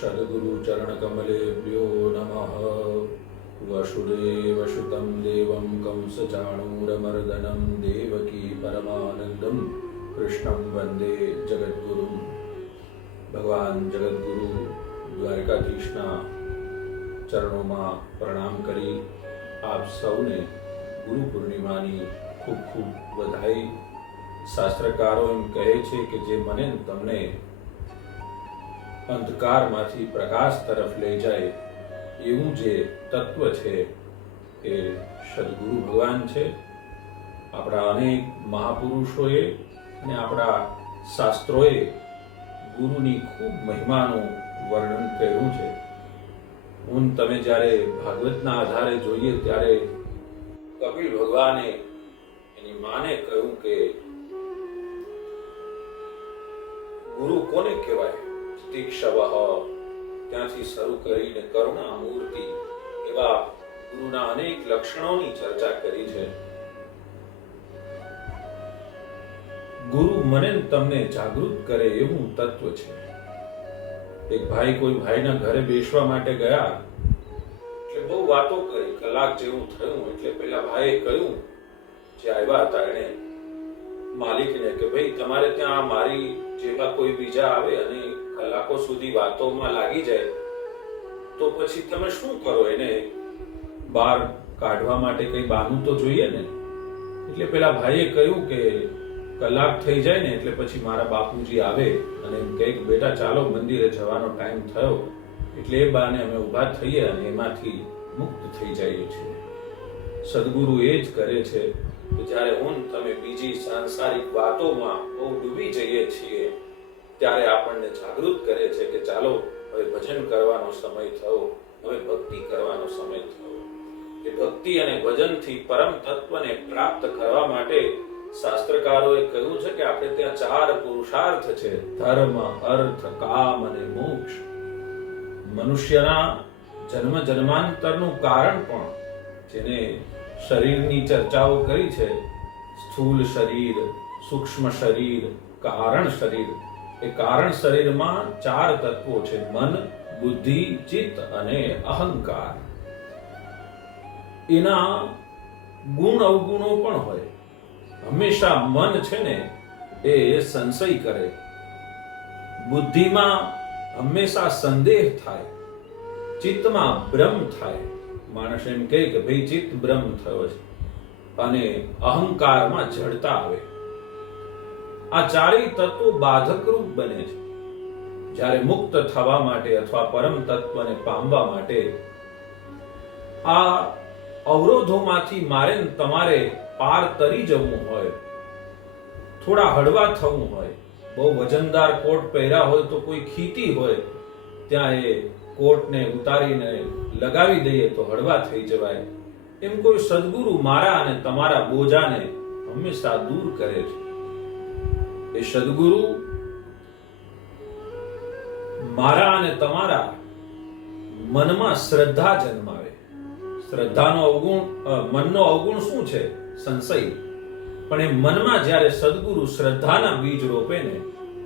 सद्गुरुचरणकमलेभ्यो नमः। वसुदेवसुतं देवं कंसचाणूरमर्दनं देवकी परमानन्दं कृष्णं वन्दे जगद्गुरुं। ભગવાન જગદગુરુ દ્વારકાધીશના ચરણોમાં પ્રણામ કરી આપ સૌને ગુરુ પૂર્ણિમાની ખૂબ ખૂબ વધાઈ। શાસ્ત્રકારો એમ કહે છે કે જે મને તમને અંધકારમાંથી પ્રકાશ તરફ લઈ જાય એવું જે તત્વ છે એ સદગુરુ ભગવાન છે। આપણા અનેક મહાપુરુષોએ અને આપણા શાસ્ત્રોએ ગુરુની ખૂબ મહિમાનું વર્ણન કર્યું છે। હું તમે જ્યારે ભાગવતના આધારે જોઈએ ત્યારે કપિલ ભગવાને એની માને કહ્યું કે ગુરુ કોને કહેવાય? તિક્ષવઃ ત્યાંથી શરૂ કરીને કરુણા મૂર્તિ એવા ગુરુના અનેક લક્ષણોની ચર્ચા કરી છે। ગુરુ મને તમને જાગૃત કરે એવું તત્વ છે। એક ભાઈ કોઈ ભાઈના ઘરે બેસવા માટે ગયા એટલે બહુ વાતો કરી, કલાક જેવું થયું એટલે પેલા ભાઈએ કહ્યું જે આવ્યા હતા એને માલિકને કે ભાઈ તમારે ત્યાં મારી જેવા કોઈ બીજા આવે અને કલાકો સુધી વાતોમાં લાગી જાય તો પછી તમે શું કરો? એને બહાર કાઢવા માટે કઈ બહાનું તો જોઈએ ને। એટલે પેલા ભાઈએ કહ્યું કે કલાક થઈ જાય ને એટલે પછી મારા બાપુજી આવે અને એમ કહે કે બેટા ચાલો મંદિરે જવાનો ટાઈમ થયો, એટલે એ બાને અમે ઊભા થઈએ અને એમાંથી મુક્ત થઈ જઈએ છીએ। સદગુરુ એ જ કરે છે કે જ્યારે હું તમે બીજી સાંસારિક વાતોમાં બહુ ડૂબી જઈએ છીએ ત્યારે આપણને જાગૃત કરે છે કે ચાલો હવે ભજન કરવાનો સમય થયો, હવે ભક્તિ કરવાનો સમય થયો। એ ભક્તિ અને ભજનથી પરમ તત્વને પ્રાપ્ત કરવા માટે શાસ્ત્રકારોએ કહ્યું છે કે આપણે ત્યાં 4 પુરુષાર્થ છે: ધર્મ, અર્થ, કામ અને મોક્ષ। મનુષ્યના જન્મ જન્માંતરનું કારણ પણ જેને શરીરની ચર્ચાઓ કરી છે, સ્થૂલ શરીર, સૂક્ષ્મ શરીર, કારણ શરીર। એ કારણ શરીરમાં 4 તત્વો છે: મન, બુદ્ધિ, ચિત્ત અને અહંકાર। એના ગુણ અવગુણો પણ હોય। હંમેશા મન છે ને એ સંશય કરે, બુદ્ધિમાં હંમેશા સંદેહ થાય, ચિત્તમાં ભ્રમ થાય, માણસ એમ કહે કે ભાઈ ચિત્ત ભ્રમ થયો છે, અને અહંકારમાં જડતા આવે। આ 4 તત્વો બાધક રૂપ બને છે। જ્યારે મુક્ત થવા માટે અથવા પરમ તત્વને પામવા માટે આ અવરોધોમાંથી મારે તમારે પાર તરી જવું હોય, થોડા હળવા થવું હોય, બહુ વજનદાર કોટ પહેર્યા હોય તો કોઈ ખીતી હોય ત્યાં એ કોટને ઉતારીને લગાવી દઈએ તો હળવા થઈ જવાય। એમ કોઈ સદગુરુ મારા અને તમારા બોજાને હંમેશા દૂર કરે છે। એ સદગુરુ મારા અને તમારા મનમાં શ્રદ્ધા જન્માવે। શ્રદ્ધાનો અવગુણ, મનનો અવગુણ શું છે? સંશય। પણ એ મનમાં જ્યારે સદગુરુ શ્રદ્ધાના બીજ રોપે ને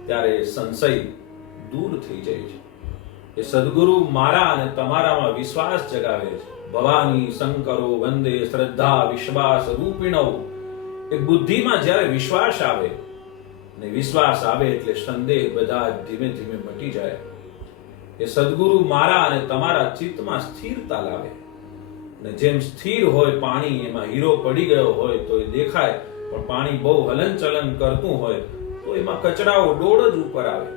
ત્યારે સંશય દૂર થઈ જાય છે। એ સદગુરુ મારા અને તમારામાં વિશ્વાસ જગાવે છે। ભવાની શંકરો વંદે શ્રદ્ધા વિશ્વાસ રૂપિણો। એ બુદ્ધિમાં જ્યારે વિશ્વાસ આવે ને વિશ્વાસ આવે એટલે સંદેહ બધા ધીમે ધીમે મટી જાય। એ સદગુરુ મારા અને તમારા ચિત્તમાં સ્થિરતા લાવે। ને જેમ સ્થિર હોય પાણી, એમાં હીરો પડી ગયો હોય તો એ દેખાય, પણ પાણી બહુ હલનચલન કરતું હોય તો એમાં કચરાઓ ડોળ જ ઉપર આવે।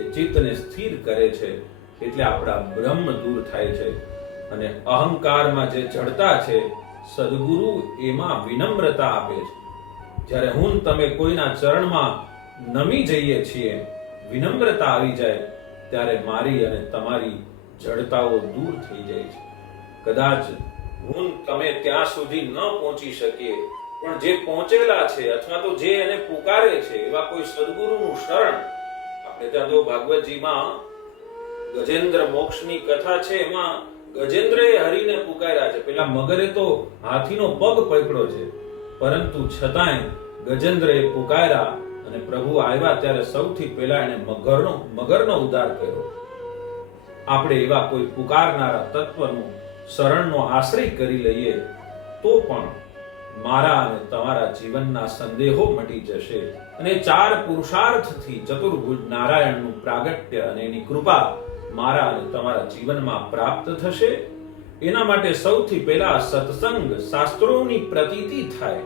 એ ચિત્તને સ્થિર કરે છે એટલે આપણા બ્રહ્મ દૂર થાય છે। અને અહંકારમાં જે જડતા છે, સદગુરુ એમાં વિનમ્રતા આપે છે। જ્યારે હું તમે કોઈના ચરણમાં નમી જઈએ છીએ, વિનમ્રતા આવી જાય ત્યારે મારી અને તમારી જડતાઓ દૂર થઈ જાય છે। કદાચ હું તમે ત્યાં સુધી ન પહોંચી શકીએ, પણ જે પહોંચેલા છે અથવા તો જે એને પુકારે છે એવા કોઈ સદગુરુનું શરણ, આપણે ત્યાં તો ભાગવતજીમાં ગજેન્દ્ર મોક્ષની કથા છે, એમાં ગજેન્દ્રએ હરિને પુકાર્યા છે। પેલા મગરે તો હાથીનો પગ પકડ્યો છે, પરંતુ છતાંય ગજેન્દ્રએ પુકાર્યા અને પ્રભુ આવ્યા ત્યારે સૌથી પહેલા એને મગરનો ઉદ્ધાર કર્યો। આપણે એવા કોઈ પુકારનારા તત્વનું શરણનો આશ્રય કરી લઈએ તો પણ મારા અને તમારા જીવનના સંદેહો મટી જશે અને ચાર પુરુષાર્થથી ચતુર્ભુજ નારાયણનું પ્રાગટ્ય અને એની કૃપા મારા અને તમારા જીવનમાં પ્રાપ્ત થશે. એના માટે સૌથી પહેલા સત્સંગ, શાસ્ત્રોની પ્રતીતિ થાય,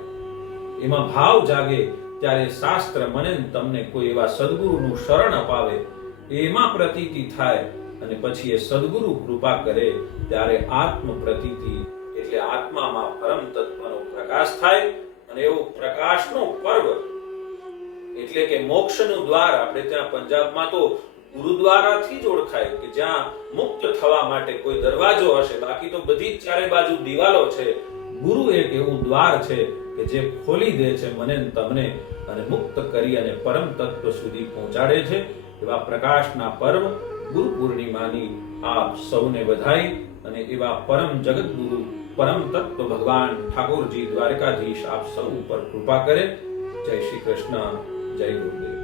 એમાં ભાવ જાગે, ત્યારે શાસ્ત્ર મને તમને કોઈ એવા સદગુરુનું શરણ અપાવે, એમાં પ્રતીતિ થાય અને પછી એ સદગુરુ કૃપા કરે ત્યારે આત્મ પ્રતીતિ એટલે આત્મામાં પરમ તત્વનો પ્રકાશ થાય અને એવો પ્રકાશનો પર્વ એટલે કે મોક્ષનું દ્વાર. આપણે ત્યાં પંજાબમાં તો ગુરુદ્વારાથી જ ઓળખાય કે જ્યાં મુક્ત થવા માટે કોઈ દરવાજો હશે, બાકી તો બધી જ ચારે બાજુ દિવાલો છે. ગુરુ એક એવું દ્વાર છે કે જે ખોલી દે છે મને ને તમને અને મુક્ત કરી અને પરમ તત્વ સુધી પહોંચાડે છે. એવા પ્રકાશના પર્વ ગુરુ પૂર્ણિમાની આપ સૌને વધાઈ અને એવા પરમ જગત ગુરુ પરમ તત્વ ભગવાન ઠાકોરજી દ્વારકાધીશ આપ સૌ ઉપર કૃપા કરે. જય શ્રી કૃષ્ણ, જય ગુરુદેવ.